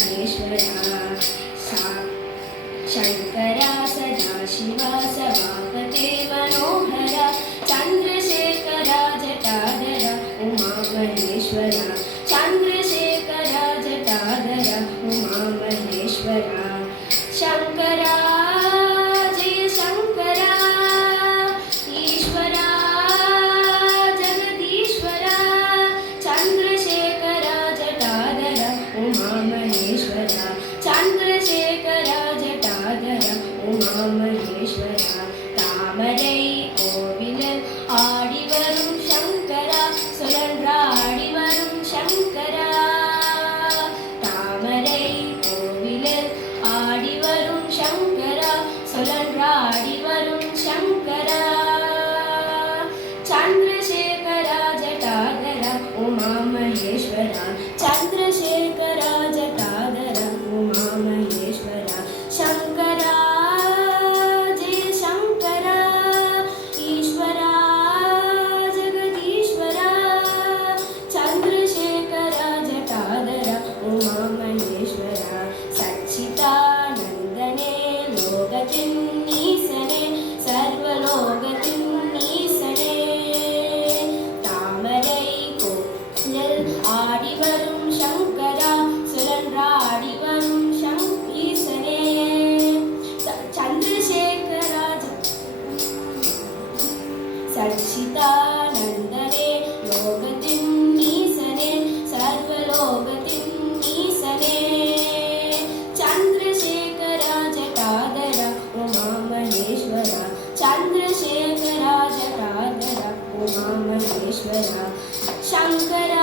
महेश्वरा शङ्करा सदाशिवा सभापते मनोहरा चन्द्रशेखरा जटाधरा उमा महेश्वरा चन्द्रशेखरा जटाधरा उमा महेश्वरा शङ्करा जय शङ्करा ईश्वरा जगदीश्वरा चन्द्रशेखरा जटाधरा उमा महेश्वरा चन्द्रशेखरा जटाधरा उमा महेश्वरा तामரை கோவிலில் ஆடி வரும் சங்கரா சுழன்றாடி வரும் சங்கரா தாமரை கோவிலில் ஆடி வரும் சங்கரா சுழன்றாடி வரும் சங்கரா चन्द्रशेखरा जटाधरा उमा महेश्वरा चन्द्रशेखरा जटाधरा उमा महेश्वरा शङ्करा जय शङ्करा ईश्वरा जगदीश्वरा चन्द्रशेखरा जटाधरा उमा महेश्वरा सच्चिदानन्दने लोकतिन्नीसने सर्वलोकतिन् ஆடி வரும் சங்கரா சுழன்றாடி வரும் ஈசனே சந்திரசேகரா சச்சிதானந்தனே லோகத்தின் ஈசனே சர்வலோகத்தின் ஈசனே சந்திரசேகரா ஜட்டாதரா உமா மகேஸ்வரா சந்திரசேகரா ஜட்டாதரா உமா மகேஸ்வரா शङ्करा